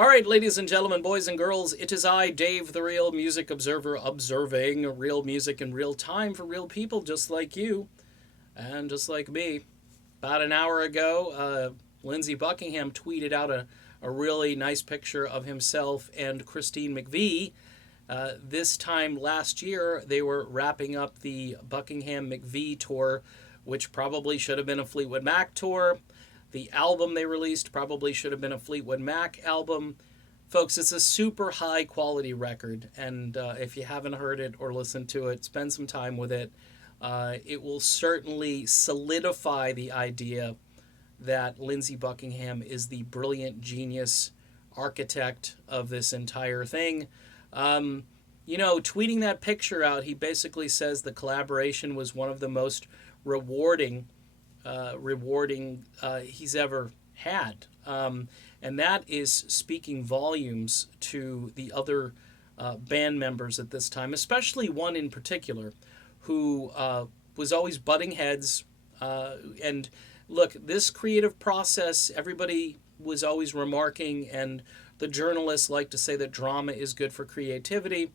All right, ladies and gentlemen, boys and girls, it is I, Dave, the Real Music Observer, observing real music in real time for real people just like you and just like me. About an hour ago, Lindsey Buckingham tweeted out a really nice picture of himself and Christine McVie. This time last year, they were wrapping up the Buckingham McVie tour, which probably should have been a Fleetwood Mac tour. The album they released probably should have been a Fleetwood Mac album. Folks, it's a super high quality record, and if you haven't heard it or listened to it, spend some time with it. It will certainly solidify the idea that Lindsey Buckingham is the brilliant genius architect of this entire thing. Tweeting that picture out, he basically says the collaboration was one of the most rewarding he's ever had. And that is speaking volumes to the other band members at this time, especially one in particular who was always butting heads. And look, this creative process, everybody was always remarking, and the journalists like to say that drama is good for creativity.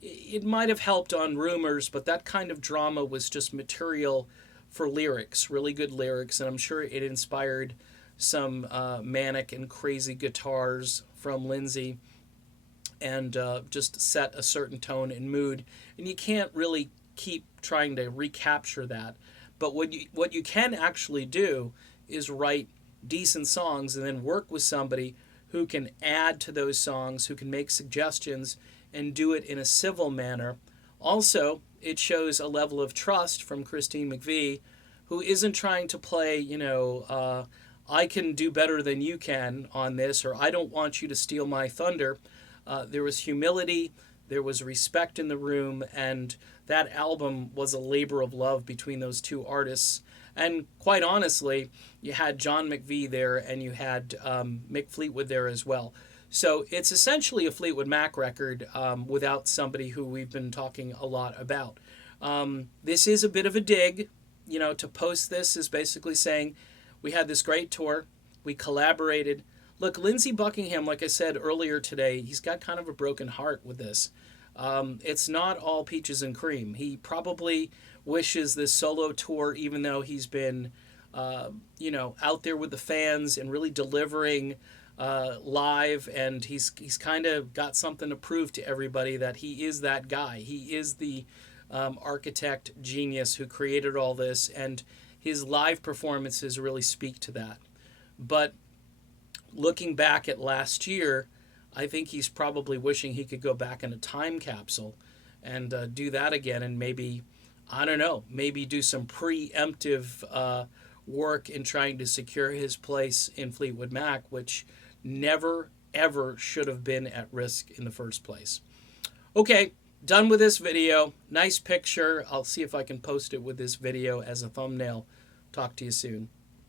It might have helped on rumors, but that kind of drama was just material for lyrics, really good lyrics, and I'm sure it inspired some manic and crazy guitars from Lindsey and just set a certain tone and mood. And you can't really keep trying to recapture that. But what you can actually do is write decent songs and then work with somebody who can add to those songs, who can make suggestions and do it in a civil manner. Also, it shows a level of trust from Christine McVie, who isn't trying to play, I can do better than you can on this, or I don't want you to steal my thunder. There was humility, there was respect in the room, and that album was a labor of love between those two artists. And quite honestly, you had John McVie there, and you had Mick Fleetwood there as well. So it's essentially a Fleetwood Mac record without somebody who we've been talking a lot about. This is a bit of a dig. To post this is basically saying we had this great tour, we collaborated. Look, Lindsey Buckingham, like I said earlier today, he's got kind of a broken heart with this. It's not all peaches and cream. He probably wishes this solo tour, even though he's been, out there with the fans and really delivering live, and he's kind of got something to prove to everybody that he is that guy. He is the architect genius who created all this, and his live performances really speak to that. But looking back at last year, I think he's probably wishing he could go back in a time capsule and do that again, and maybe, I don't know, maybe do some preemptive work in trying to secure his place in Fleetwood Mac, which never, ever should have been at risk in the first place. Okay, done with this video. Nice picture. I'll see if I can post it with this video as a thumbnail. Talk to you soon.